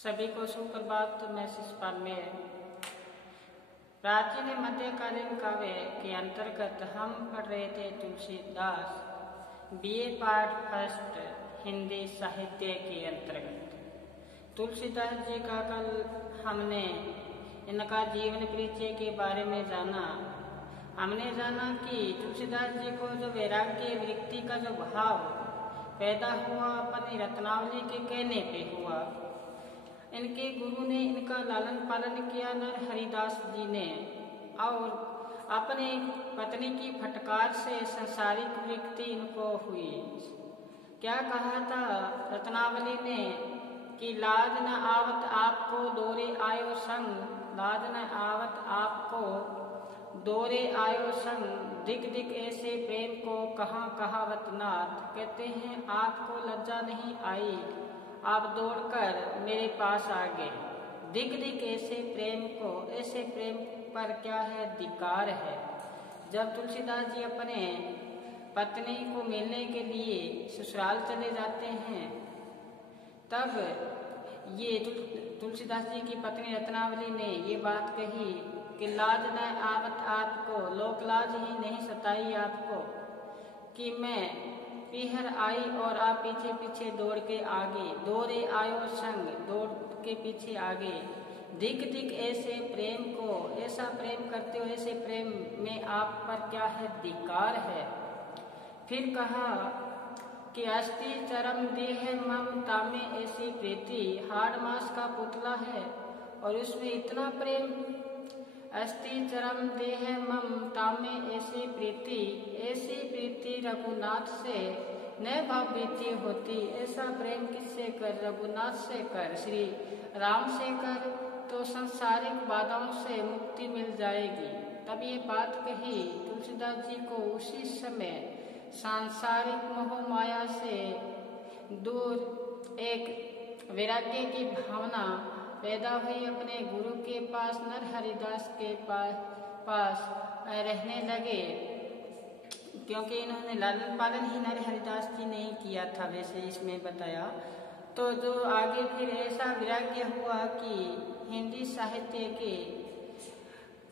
सभी को सुप्रभात। मैं शिषपाल में प्राचीन मध्यकालीन काव्य के अंतर्गत हम पढ़ रहे थे Tulsidas BA part first Hindi साहित्य के अंतर्गत। तुलसीदास जी का कल हमने इनका जीवन परिचय के बारे में जाना। हमने जाना कि तुलसीदास जी को जो वैराग्य वृत्ति का जो भाव पैदा हुआ अपनी रत्नावली के कहने पे हुआ। इनके गुरु ने इनका लालन पालन किया नर हरिदास जी ने, और अपने पत्नी की फटकार से संसारिक वृत्ति इनको हुई। क्या कहा था रत्नावली ने कि लाज न आवत आपको दोरे आयो संग, लाज न आवत आपको दोरे आयो संग, दिक दिक ऐसे प्रेम को कहाँ कहावत नाथ। कहते हैं आपको लज्जा नहीं आई, आप दौड़कर मेरे पास आ गए। दिक दिक ऐसे प्रेम को, ऐसे प्रेम पर क्या है धिक्कार है। जब तुलसीदास जी अपने पत्नी को मिलने के लिए ससुराल चले जाते हैं, तब ये तुलसीदास जी की पत्नी रत्नावली ने ये बात कही कि लाज न आवत आपको, लोक लाज ही नहीं सताई आपको कि मैं पीहर आई और आप पीछे पीछे दौड़ के आगे, दौड़े आयो संग, दौड़ के पीछे आगे। दिक दिक ऐसे प्रेम को, ऐसा प्रेम करते हो, ऐसे प्रेम में आप पर क्या है धिक्कार है। फिर कहा कि अस्थि चरम देह ममता में ऐसी प्रीति, हाड़ मास का पुतला है और उसमें इतना प्रेम। अस्थि चरम देह ममता में ऐसी प्रीति रघुनाथ से न भाव बीती होती। ऐसा प्रेम किससे कर, रघुनाथ से कर, श्री राम से कर, तो संसारिक बाधाओं से मुक्ति मिल जाएगी। तब ये बात कही तुलसीदास जी को उसी समय सांसारिक मोह माया से दूर एक वैराग्य की भावना पैदा हुई। अपने गुरु के पास नर हरिदास के पास रहने लगे, क्योंकि इन्होंने लालन पालन ही नर हरिदास जी ने किया था, वैसे इसमें बताया। तो जो आगे फिर ऐसा वैराग्य हुआ कि हिंदी साहित्य के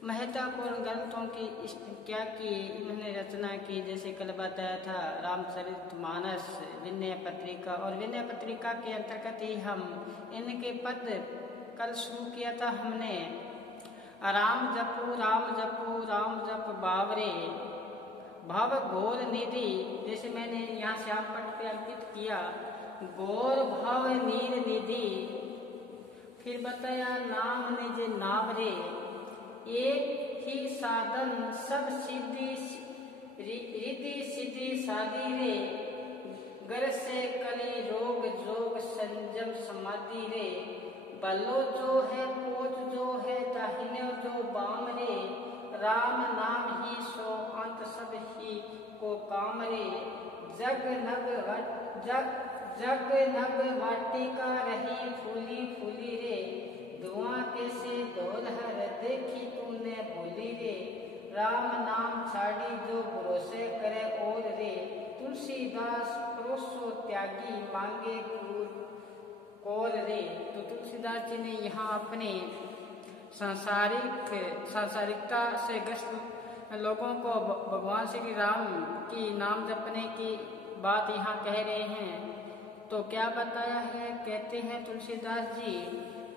महत्वपूर्ण ग्रंथों की क्या की इन्होंने रचना की। जैसे कल बताया था रामचरितमानस, विनय पत्रिका, और विनय पत्रिका के अंतर्गत ही हम इनके पद कल शुरू किया था हमने। राम जपू राम जप बावरे, भव घोर निधि, जैसे मैंने यहाँ श्याम पट पे अंकित किया, घोर भव नीर निधि। फिर बताया नाम निज नावरे, एक ही साधन सब सिद्धि रिद्धि सिद्धि साधी रे, गर से कले रोग जोग संजम समाधि रे, बलो जो है पोच जो है दाहिने जो बाम रे, राम नाम ही सो अंत सब ही को काम रे, जग नग वाटिका रही फूली फूली रे, धुआं कैसे दोलहर देखी तूने भूली रे, राम नाम छाड़ी जो भरोसे करे और रे, तुलसीदास परोसो त्यागी मांगे कौर रे। तो तुलसीदास जी ने यहाँ अपने सांसारिकता से ग्रस्त लोगों को भगवान श्री राम की नाम जपने की बात यहाँ कह रहे हैं। तो क्या बताया है, कहते हैं तुलसीदास जी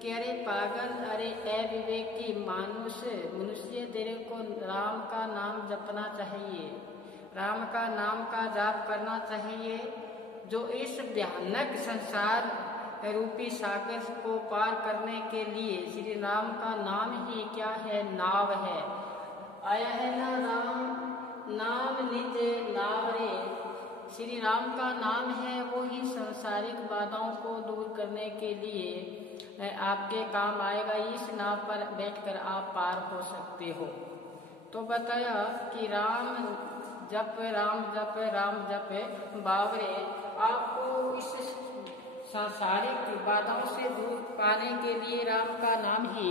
कि अरे पागल, अरे अविवेकी मनुष्य तेरे को राम का नाम जपना चाहिए, राम का नाम का जाप करना चाहिए, जो इस भयानक संसार रूपी सागर को पार करने के लिए श्री राम का नाम ही क्या है, नाव है। आया है ना राम नाम निज नाव रे, श्री राम का नाम है, वो ही सांसारिक बाधाओं को दूर करने के लिए आपके काम आएगा। इस नाव पर बैठकर आप पार हो सकते हो। तो बताया कि राम जप बावरे, आपको इस सांसारिक बाधाओं से दूर पाने के लिए राम का नाम ही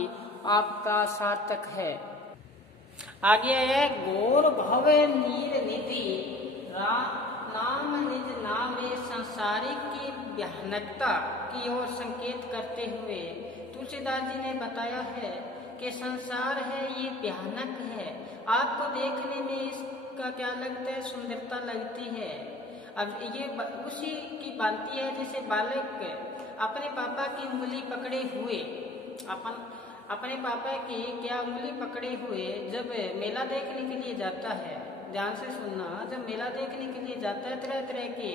आपका सार्थक है। आगे है घोर भव नीर निधि, नाम निज नामे, संसारिक की भयानकता की ओर संकेत करते हुए तुलसीदास जी ने बताया है कि संसार है ये भयानक है। आपको देखने में इसका क्या लगता है, सुंदरता लगती है। अब ये उसी की बात है जैसे बालक अपने पापा की उंगली पकड़े हुए अपने पापा की क्या उंगली पकड़े हुए जब मेला देखने के लिए जाता है, ध्यान से सुनना, जब मेला देखने के लिए जाता है तरह तरह के,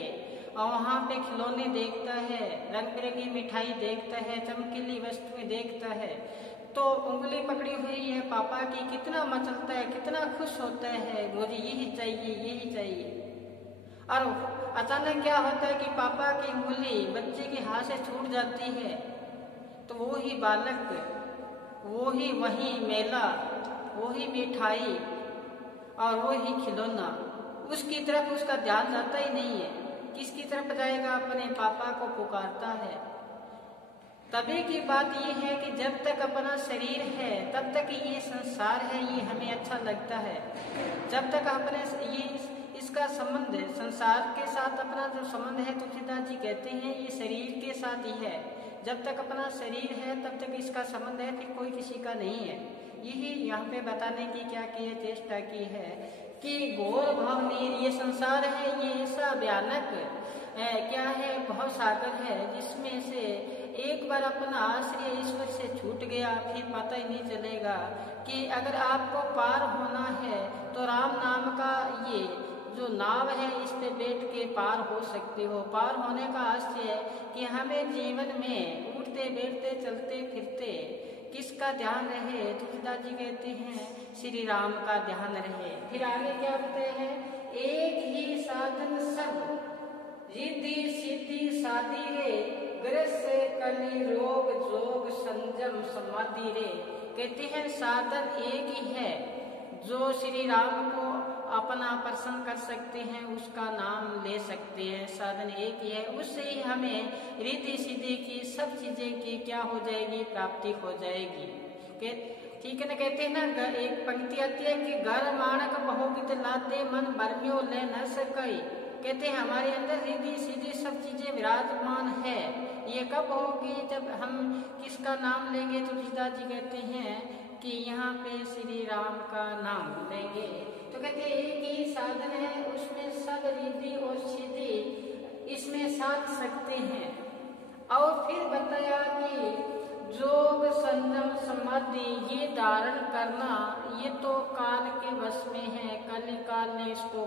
और वहाँ पे खिलौने देखता है, रंग बिरंगी मिठाई देखता है, चमकीली वस्तुएं देखता है, तो उंगली पकड़ी हुई है पापा की, कितना मचलता है, कितना खुश होता है, मुझे यही चाहिए यही चाहिए। और अचानक क्या होता है कि पापा की उंगली बच्चे के हाथ से छूट जाती है, तो वो ही बालक, वो ही वही मेला, वो ही मिठाई और वो ही खिलौना, उसकी तरफ उसका ध्यान जाता ही नहीं है। किसकी तरफ जाएगा? अपने पापा को पुकारता है। तभी की बात ये है कि जब तक अपना शरीर है तब तक ये संसार है, ये हमें अच्छा लगता है। जब तक अपने ये इसका संबंध संसार के साथ अपना जो संबंध है, तुलसीदास जी कहते हैं ये शरीर के साथ ही है। जब तक अपना शरीर है तब तक इसका संबंध है, फिर कोई किसी का नहीं है। यही यहाँ पे बताने की क्या की है, चेष्टा की है कि घोर भावनीर ये संसार है, ये ऐसा भयानक क्या है, भव सागर है, जिसमें से एक बार अपना आश्रय ईश्वर से छूट गया फिर पता ही नहीं चलेगा। कि अगर आपको पार होना है तो राम नाम का ये जो नाव है इस पे बैठ के पार हो सकते हो। पार होने का आश्चर्य है कि हमें जीवन में उठते बैठते चलते फिरते किसका ध्यान रहे? तुलसीदास जी कहते हैं श्री राम का ध्यान रहे। फिर आगे क्या कहते हैं? एक ही साधन सब रिद्धि सिद्धि साधी रे, ग्रस कली रोग जोग संजम समाधि रे। कहते हैं साधन एक ही है, जो श्री राम को अपना प्रसन्न कर सकते हैं, उसका नाम ले सकते हैं। साधन एक ही है, उससे ही हमें रिद्धि सिद्धि की सब चीजें की क्या हो जाएगी? प्राप्ति हो जाएगी। ठीक है ना? कहते हैं ना, एक पंक्ति आती है कि घर माणक बहुविध लाते मन बर्म्यो ले न सकई। कहते हैं हमारे अंदर रिद्धि सिद्धि सब चीजें विराजमान है। ये कब होगी? जब हम किसका नाम लेंगे? तुलसीदास जी कहते हैं कि यहाँ पे श्री राम का नाम लेंगे। तो कहते हैं एक ही साधन है, उसमें सब रिद्धि और सिद्धि इसमें साध सकते हैं। और फिर बताया कि जोग संयम समाधि ये धारण करना ये तो काल के वश में है। कली काल ने इसको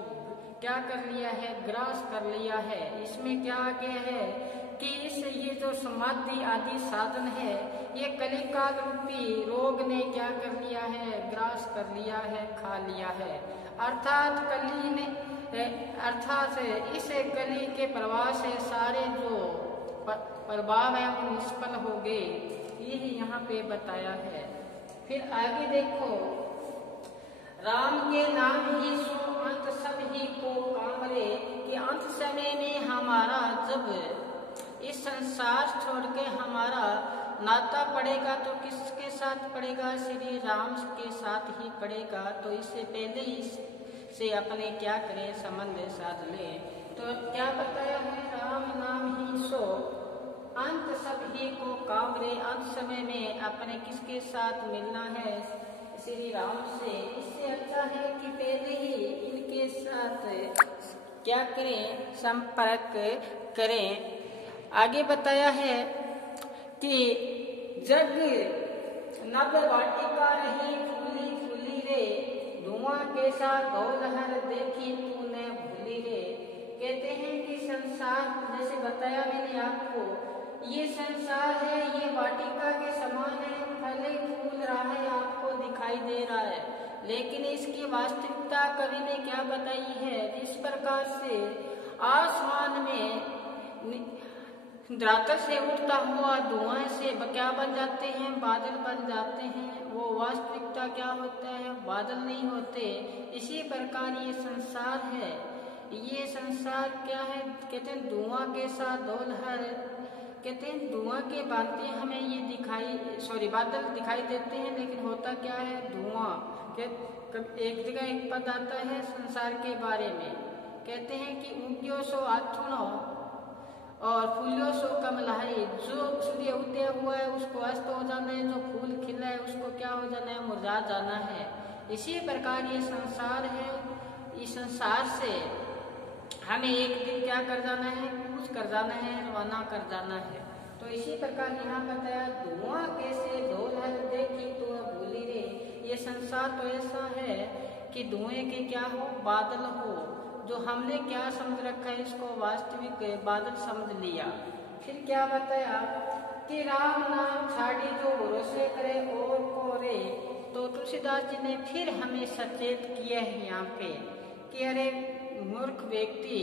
क्या कर लिया है? ग्रास कर लिया है। इसमें क्या आ गया है कि इस ये जो समाधि आदि साधन है ये कलिकाल रूपी रोग ने क्या कर लिया है? ग्रास कर लिया है, खा लिया है। अर्थात कली ने अर्थात इस कली के प्रवाह से सारे जो प्रभाव है वो निष्फल हो गए। यही यहाँ पे बताया है। फिर आगे देखो, राम के नाम ही सो अंत सब ही को काम रे, कि अंत समय में हमारा जब इस संसार छोड़ के हमारा नाता पड़ेगा तो किसके साथ पड़ेगा? श्री राम के साथ ही पड़ेगा। तो इससे पहले ही से अपने क्या करें? संबंध साध ले। तो क्या बताया है? राम नाम ही सो अंत सब ही को काम रे। अंत समय में अपने किसके साथ मिलना है? श्री राम से। इससे अच्छा है कि पहले ही इनके साथ क्या करें? संपर्क करें। आगे बताया है कि जग नभ वाटिका रही फूली फूली रे, धुआं कैसा गौलहर देखी तूने भूली रे। कहते हैं कि संसार, जैसे बताया मैंने आपको, ये संसार है, ये वाटिका के समान है, फले फूल रहा है, आपको दिखाई दे रहा है, लेकिन इसकी वास्तविकता कवि ने क्या बताई है? जिस प्रकार से आसमान में धरातल से उठता हुआ धुआं से क्या बन जाते हैं? बादल बन जाते हैं। वो वास्तविकता क्या होता है? बादल नहीं होते। इसी प्रकार ये संसार है। ये संसार क्या है? कहते हैं धुआं के साथ दौलहर। कहते हैं धुआं के भांति हमें ये बादल दिखाई देते हैं, लेकिन होता क्या है? धुआं। एक जगह एक पद आता है संसार के बारे में, कहते हैं कि ऊँगियो सो आथुनो और फूलों सो कमलाई, जो सूर्य उदय हुआ है उसको अस्त हो जाना है, जो फूल खिला है उसको क्या हो जाना है, मुरझा जाना है। इसी प्रकार ये संसार है, इस संसार से हमें एक दिन क्या कर जाना है, कूच कर जाना है, रवाना कर जाना है। तो इसी प्रकार यहाँ बताया, धुआं कैसे ढोल देखी तो भूली रे। ये संसार तो ऐसा है कि धुएं के क्या हो, बादल हो, जो हमने क्या समझ रखा है इसको वास्तविक बादल समझ लिया। फिर क्या बताया कि राम नाम छाड़ी जो भरोसे करे और को रे। तो तुलसीदास जी ने फिर हमें सचेत किया है यहाँ पे कि अरे मूर्ख व्यक्ति,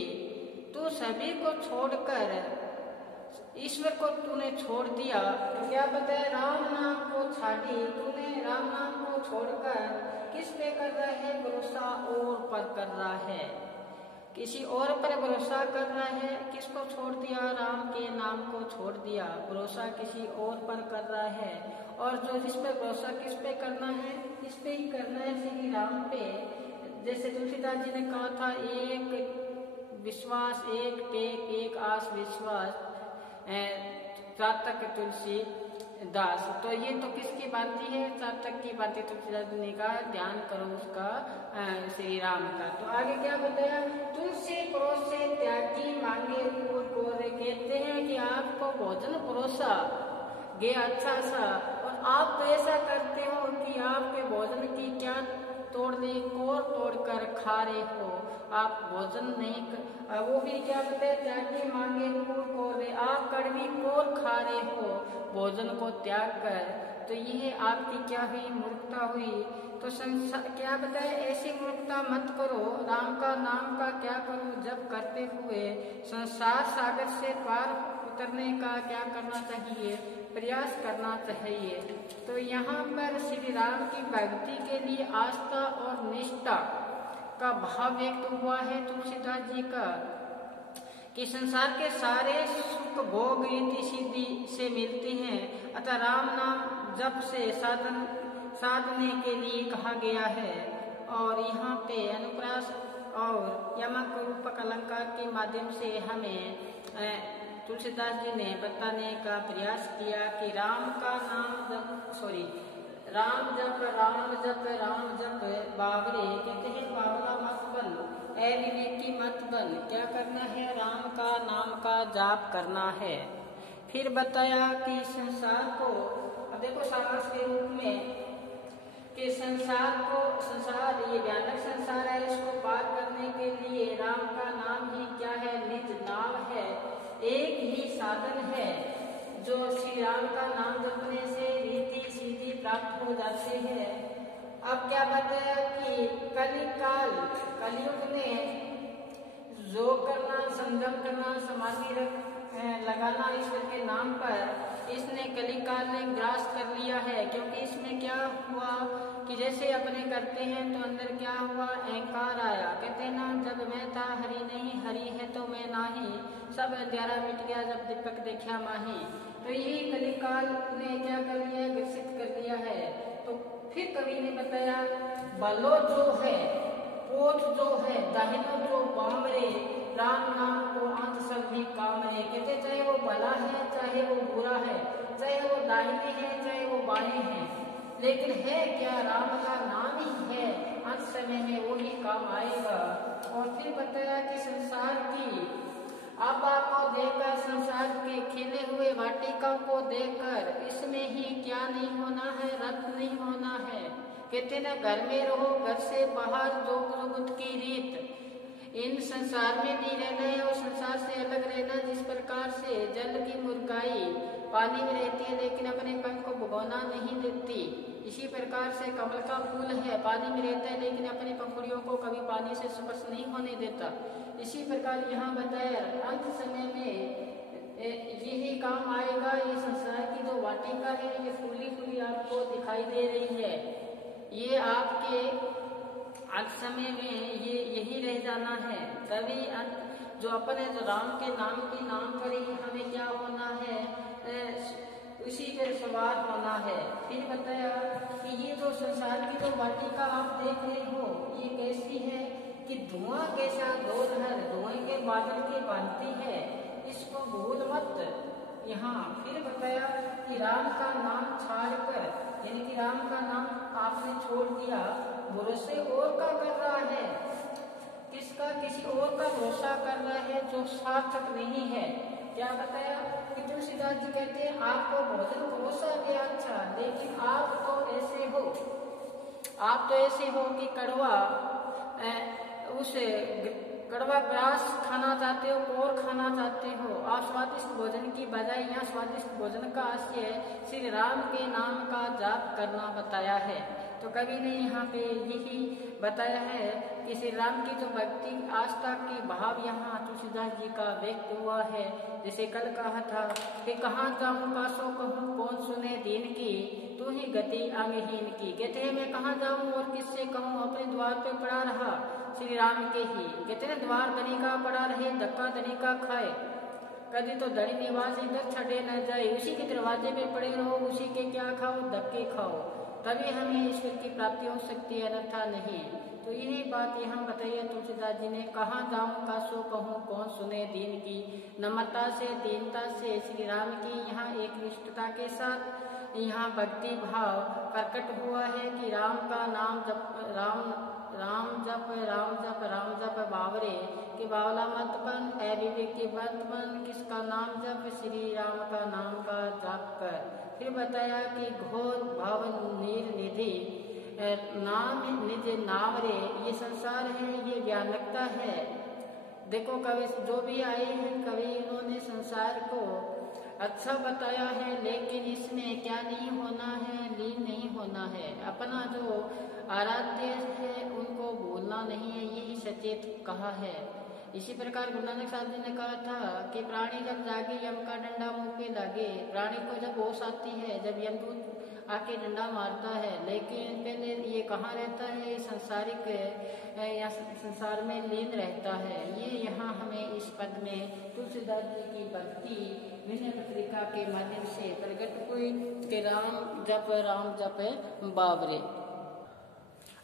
तू सभी को छोड़कर ईश्वर को तूने छोड़ दिया। तो क्या बताया, राम नाम को छाड़ी, तूने राम नाम को छोड़कर किस पे कर रहा है, भरोसा और पर कर रहा है, किसी और पर भरोसा कर रहा है। किसको छोड़ दिया, राम के नाम को छोड़ दिया, भरोसा किसी और पर कर रहा है। और जो जिस पे भरोसा किस पे करना है, किस पे ही करना है, श्री राम पे। जैसे तुलसीदास जी ने कहा था, एक विश्वास एक टेक एक आस विश्वास चातक तुलसी दास। तो ये तो किसकी बातें है, चातक की बातें तुलसीदास जी ने कहा, ध्यान करो उसका श्री राम का। तो आगे क्या बताया, तुलसी परोसे त्यागी मांगे कोरे। कहते हैं कि आपको भोजन परोसा गया अच्छा सा, और आप तो ऐसा करते हो कि आपके भोजन की क्या तोड़ने कोर तोड़कर खा रहे हो, आप भोजन नहीं वो भी क्या बताए, त्यागी मांगे कोरे, आप कड़वी कोर खा रहे हो भोजन को त्याग कर। तो यह आपकी क्या हुई, मूर्खता हुई। तो क्या बताए, ऐसी मूर्खता मत करो, राम का नाम का क्या करो, जब करते हुए संसार सागर से पार उतरने का क्या करना चाहिए, प्रयास करना चाहिए। तो यहाँ पर श्री राम की भक्ति के लिए आस्था और निष्ठा का भाव व्यक्त हुआ है तुलसीदास जी का, कि संसार के सारे सुख भोग रीति सिद्धि से मिलते हैं, अतः राम नाम जप से साधने के लिए कहा गया है। और यहाँ पे अनुप्रास और यमक रूपक अलंकार के माध्यम से हमें तुलसीदास जी ने बताने का प्रयास किया कि राम का नाम जप राम जप बावरे। कहते हैं बावला मत बन, अविवेकी मत बन, क्या करना है, राम का नाम का जाप करना है। फिर बताया कि संसार को, अब देखो सारांश के रूप में, कि संसार ये भयानक संसार है, इसको पार करने के लिए राम का नाम ही क्या है, निज नाव है, एक ही साधन है, जो श्री राम का नाम जपने से रीति सीधी प्राप्त हो जाती है। अब क्या बताया कि कलयुग में जो करना, संयम करना, समाधि लगाना ईश्वर के नाम पर, इसने कलिकाल ने ग्रास कर लिया है। क्योंकि इसमें क्या हुआ कि जैसे अपने करते हैं तो अंदर क्या हुआ, अहंकार आया। कहते ना, जब मैं था हरि नहीं, हरि है तो मैं नाही, सब अंधेरा मिट गया जब दीपक देखा माही। तो यही कलिकाल ने क्या कर लिया, विकसित कर लिया है। तो फिर कवि ने बताया, बलो जो है, पोत जो है, दाहिनो जो बामरे, राम नाम को अंत सभी काम है। कहते चाहे वो भला है, चाहे वो बुरा है, चाहे वो दाहिने है, चाहे वो बाएं है, लेकिन है क्या, राम का नाम ही है, अंत समय में वो ही काम आएगा। और फिर बताया कि संसार की आबा को देखकर, संसार के खिले हुए वाटिका को देखकर, इसमें ही क्या नहीं होना है, रत नहीं होना है। कहते ना, घर में रहो, घर से बाहर जो जगत की रीत, इन संसार में नहीं रहना है और संसार से अलग रहना। जिस प्रकार से जल की मुर्गाई पानी में रहती है लेकिन अपने पंख को भगोना नहीं देती, इसी प्रकार से कमल का फूल है, पानी में रहता है लेकिन अपने पंखुड़ियों को कभी पानी से स्पर्श नहीं होने देता। इसी प्रकार यहाँ बताया, अंत समय में यही काम आएगा। ये संसार की जो वाटिका है, ये फूली फूली आपको दिखाई दे रही है, ये आपके अंत समय में ये यही रह जाना है। तभी अंत जो अपने जो राम के नाम की नाम पर ही हमें क्या होना है, उसी पर सवार होना है। फिर बताया कि ये जो संसार की जो वाटिका आप देख रहे हो, ये कैसी है कि धुआं कैसा धोलहर धुएं के बादल की भांति है। इसको भूल मत। यहाँ फिर बताया कि राम का नाम छाड़कर, यानी कि राम का नाम आपने छोड़ दिया, भरोसे और का कर रहा है, किसका, किसी और का भरोसा कर रहा है जो सार्थक नहीं है। क्या बताया कि तुलसीदास जी कहते हैं आपको भोजन परोसा गया अच्छा, लेकिन आप तो ऐसे हो, आप तो ऐसे हो कि उस कड़वा ग्रास खाना चाहते हो, कोर खाना चाहते हो। आप स्वादिष्ट भोजन की बजाय यहाँ स्वादिष्ट भोजन का आशय श्री राम के नाम का जाप करना बताया है। तो कवि ने यहाँ पे यही बताया है कि श्री राम की जो भक्ति आस्था की भाव यहाँ तुलसीदास जी का व्यक्त हुआ है। जैसे कल कहा था कि कहाँ जाऊँ कासो कहूँ कौन सुने दीन की, तू ही गति अंगहीन की। कहते हैं मैं कहाँ जाऊँ और किससे कहूँ, अपने द्वार पे पड़ा रहा श्री राम के ही। कहते हैं द्वार धनी का पड़ा रहे, धक्का धनी का खाए, कभी तो धनी निवास इधर छड़े न जाए। उसी के दरवाजे पे पड़े रहो, उसी के क्या खाओ, धक्के खाओ, तभी हमें ईश्वर की प्राप्ति हो सकती है, अन्यथा नहीं। तो यही बात यहाँ बताइए तुलसीदास जी ने, कहाँ जाऊँ कासो कहूँ कौन सुने दीन की। नम्रता से, दीनता से श्री राम की यहाँ एक निष्ठता के साथ यहाँ भक्ति भाव प्रकट हुआ है कि राम का नाम जप, राम जप राम जप राम जप बावरे कि बावला मत बन, अविवेकी मत बन, किसका नाम जप, श्री राम का नाम का जप कर। फिर बताया कि घोर भव नीर निधि नाम निज नावरे, ये संसार है, ये भयानकता है। देखो कवि जो भी आए हैं, कवि इन्होंने संसार को अच्छा बताया है, लेकिन इसमें क्या नहीं होना है, लीन नहीं होना है। अपना जो आराध्य है उनको भूलना नहीं है, यही सचेत कहा है। इसी प्रकार गुरु नानक साहब जी ने कहा था कि प्राणी जब जागे यम का डंडा मुंह पे लागे। प्राणी को जब होश आती है, जब यमदूत आके डंडा मारता है, लेकिन पहले ये कहाँ रहता है, सांसारिक या संसार में लीन रहता है। ये यहाँ हमें इस पद में तुलसीदास जी की भक्ति विनय पत्रिका के माध्यम से प्रकट हुई कि राम जप बावरे।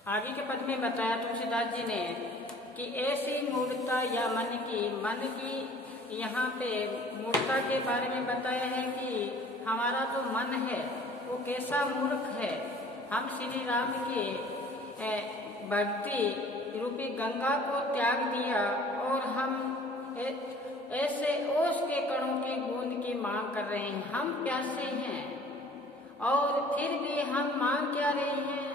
आगे के पद में बताया तुलसीदास जी ने कि ऐसी मूर्खता या मन की यहाँ पे मूर्खता के बारे में बताया है कि हमारा जो मन है वो कैसा मूर्ख है। हम श्री राम के भक्ति रूपी गंगा को त्याग दिया और हम ऐसे ओस के कणों की बूंद की मांग कर रहे हैं। हम प्यासे हैं और फिर भी हम मांग क्या रहे हैं,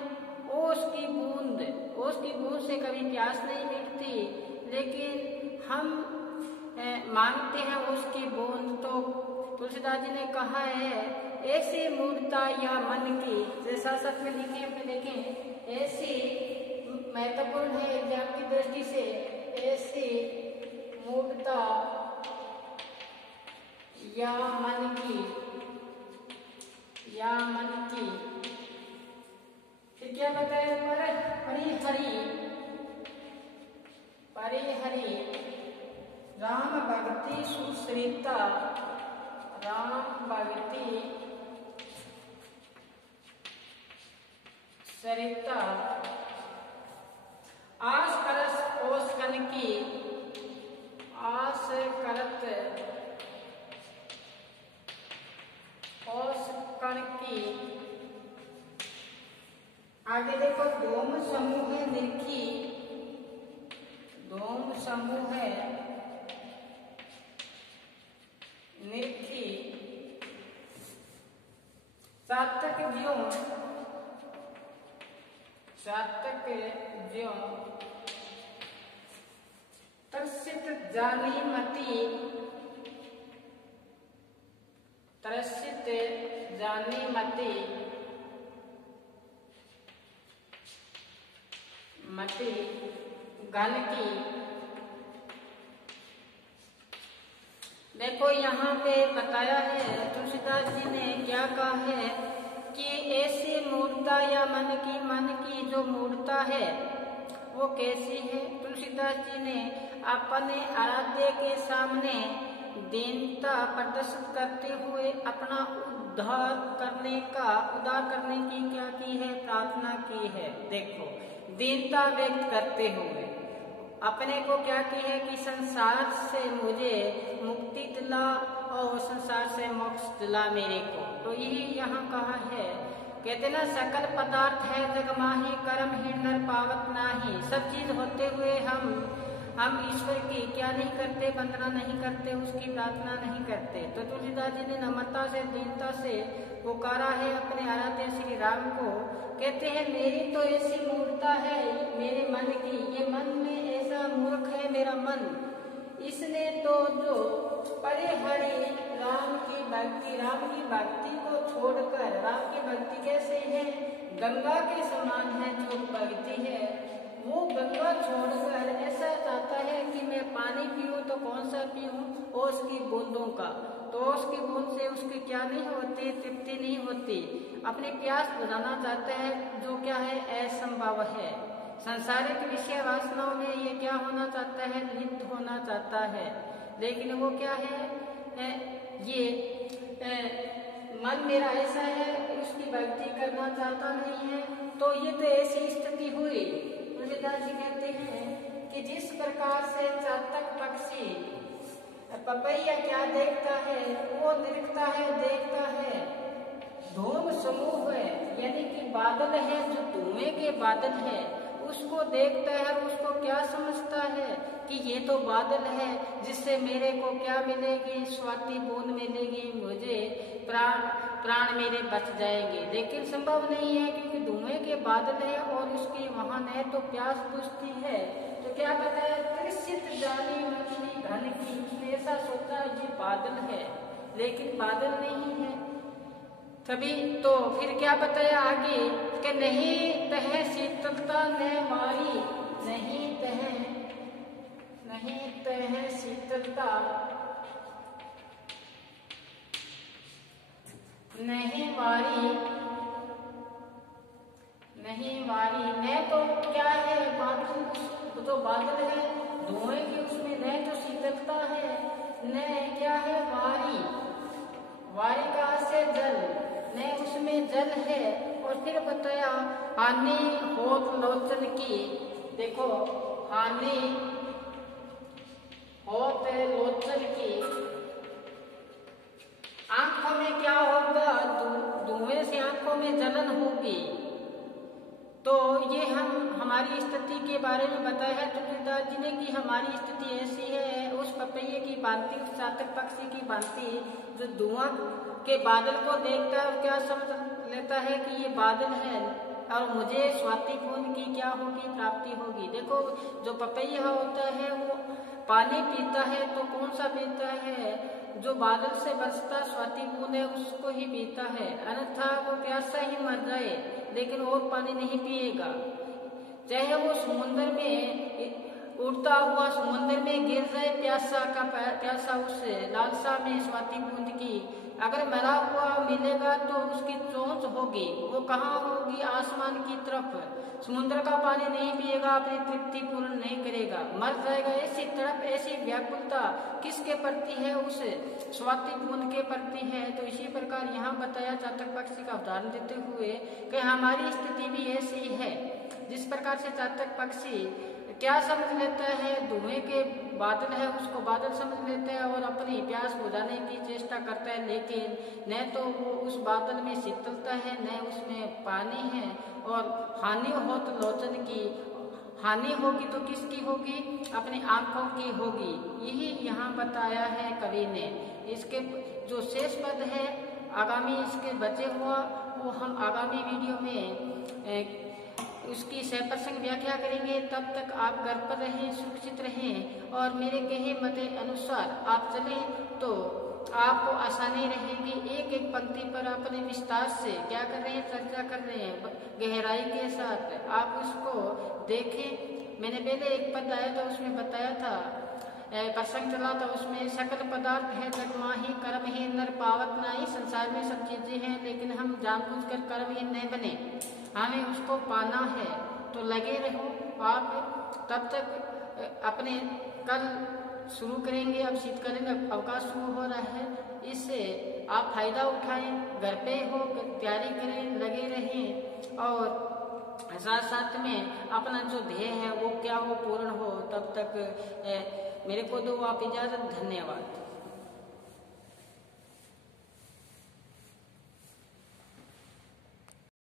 ओस की बूंद। ओस की बूंद से कभी प्यास नहीं मिटती, लेकिन हम मांगते हैं ओस की बूंद। तो तुलसीदास जी ने कहा है ऐसी मूर्खता या मन की, जैसा सच में लिखे अपने देखें, ऐसी महत्वपूर्ण है एग्जाम की दृष्टि से, ऐसी मूर्खता या मन की फिर क्या बताया, परिहरी राम भक्ति सुसरिता, राम भक्ति सरिता आस करस ओस कन की, आस करत ओस कण की। आगे देखो डोम समूह है निरखी, डोम समूह है निरखी, सातक ज्यों तरसित जानी मती, तरसित जानी मती गण की। देखो यहाँ पे बताया है तुलसीदास जी ने क्या कहा है कि ऐसी मूर्खता या मन की जो मूर्खता है वो कैसी है। तुलसीदास जी ने अपने आराध्य के सामने दीनता प्रदर्शित करते हुए अपना उद्धार करने की क्या की है, प्रार्थना की है। देखो दीनता व्यक्त करते हुए अपने को क्या की है कि संसार से मुझे मुक्ति दिला और संसार से मोक्ष दिला मेरे को। तो यही यहाँ कहा है, कहते ना सकल पदार्थ है जग माही, कर्म ही नर पावत नाही। सब चीज होते हुए हम ईश्वर की क्या नहीं करते, वंदना नहीं करते, उसकी प्रार्थना नहीं करते। तो तुलसीदास जी ने नम्रता से दीनता से पुकारा है अपने आराध्य श्री राम को। कहते हैं मेरी तो ऐसी मूर्खता है मेरे मन की, ये मन में ऐसा मूर्ख है मेरा मन, इसने तो जो परिहरी राम की भक्ति को छोड़कर, राम की भक्ति कैसे है, गंगा के समान है जो भक्ति है, वो गंगा छोड़कर ऐसा चाहता है कि मैं पानी पीऊं तो कौन सा पीऊं, ओस की बूंदों का। तो ओस की बूंद से उसकी क्या नहीं होती, तृप्ति नहीं होती, अपनी प्यास बुझाना चाहता है, जो क्या है असंभव है। सांसारिक विषय वासनाओं में ये क्या होना चाहता है, लिप्त होना चाहता है, लेकिन वो क्या है, ये मन मेरा ऐसा है, उसकी भक्ति करना चाहता नहीं है। तो ये तो ऐसी स्थिति हुई। तुलसीदास जी कहते हैं कि जिस प्रकार से चातक पक्षी पपैया क्या देखता है, वो निरखता है, देखता है धूम समूह है, यानी कि बादल है, जो धुएं के बादल है, उसको देखता है और उसको क्या समझता है कि ये तो बादल है, जिससे मेरे को क्या मिलेगी, स्वाति बूंद मिलेगी, मुझे प्राण मेरे बच जाएंगे। लेकिन संभव नहीं है, क्योंकि धुएं के बादल है और उसकी वहां है तो प्यास बुझती है। तो क्या बताया, तृषित जानी मछली घन की, उसने ऐसा सोचा ये बादल है, लेकिन बादल नहीं है। तभी तो फिर क्या बताया आगे कि नहीं तह शीतलता न मारी, नहीं तह शीतलता नहीं मारी, न तो क्या है बादल, जो बादल है धुएं की, उसमें न तो शीतलता है, न क्या है वारी का से जल, न उसमें जल है। और फिर बताया हानि होत लोचन की, देखो हानि होत लोचन की, आंखों में क्या होगा, धुएं से आंखों में जलन होगी। तो ये हमारी स्थिति के बारे में बताया है तुलसीदास जी ने कि हमारी स्थिति ऐसी है, उस पपैये की भांति, उस चातक पक्षी की भांति, जो धुआं के बादल को देखता है और क्या समझ लेता है कि ये बादल है और मुझे स्वाति बूंद की क्या होगी, प्राप्ति होगी। देखो जो पपैया होता है वो पानी पीता है तो कौन सा पीता है, जो बादल से बरसता स्वाति बूंद है उसको ही पीता है, अन्यथा वो प्यासा ही मर जाए, लेकिन और पानी नहीं पिएगा। चाहे वो समुद्र में उड़ता हुआ समुद्र में गिर जाए, प्यासा उस लालसा में स्वाति बूंद की, अगर मरा हुआ मिलेगा तो उसकी चोंच होगी, वो कहाँ होगी, आसमान की तरफ। समुद्र का पानी नहीं पिएगा, अपनी तृप्ति पूर्ण नहीं करेगा, मर जाएगा। ऐसी तड़प, ऐसी व्याकुलता किसके प्रति है, उस स्वाति बूंद के प्रति है। तो इसी प्रकार यहाँ बताया चातक पक्षी का उदाहरण देते हुए कि हमारी स्थिति भी ऐसी है। जिस प्रकार से चातक पक्षी क्या समझ लेता है, धुएं के बादल है उसको बादल समझ लेता है और अपनी प्यास बुझाने की चेष्टा करता है, लेकिन न तो वो उस बादल में शीतलता है, न उसमें पानी है। और हानि हो तो लोचन की, हानि होगी तो किसकी होगी, अपनी आंखों की होगी। यही यहाँ बताया है कवि ने। इसके जो शेष पद है आगामी इसके बचे हुआ, वो हम आगामी वीडियो में उसकी सप्रसंग व्याख्या करेंगे। तब तक आप घर पर रहें, सुरक्षित रहें और मेरे कहे मत अनुसार आप चलें तो आपको आसानी रहेगी। एक एक पंक्ति पर अपने विस्तार से क्या कर रहे हैं, चर्चा कर रहे हैं गहराई के साथ। आप उसको देखें। मैंने पहले एक पद आया था उसमें बताया था, प्रसंग चला था उसमें, सकल पदार्थ है जग माही, कर्महीन नर पावत नाही। संसार में सब चीजें हैं लेकिन हम जानबूझकर कर्महीन नहीं बने, हमें उसको पाना है। तो लगे रहो आप। तब तक अपने कल शुरू करेंगे, अब शीतकालीन अवकाश शुरू हो रहा है, इससे आप फायदा उठाएं। घर पे हो, तैयारी करें, लगे रहें और साथ साथ में अपना जो ध्येय है वो क्या हो, पूर्ण हो। तब तक मेरे को दो आप इजाजत। धन्यवाद।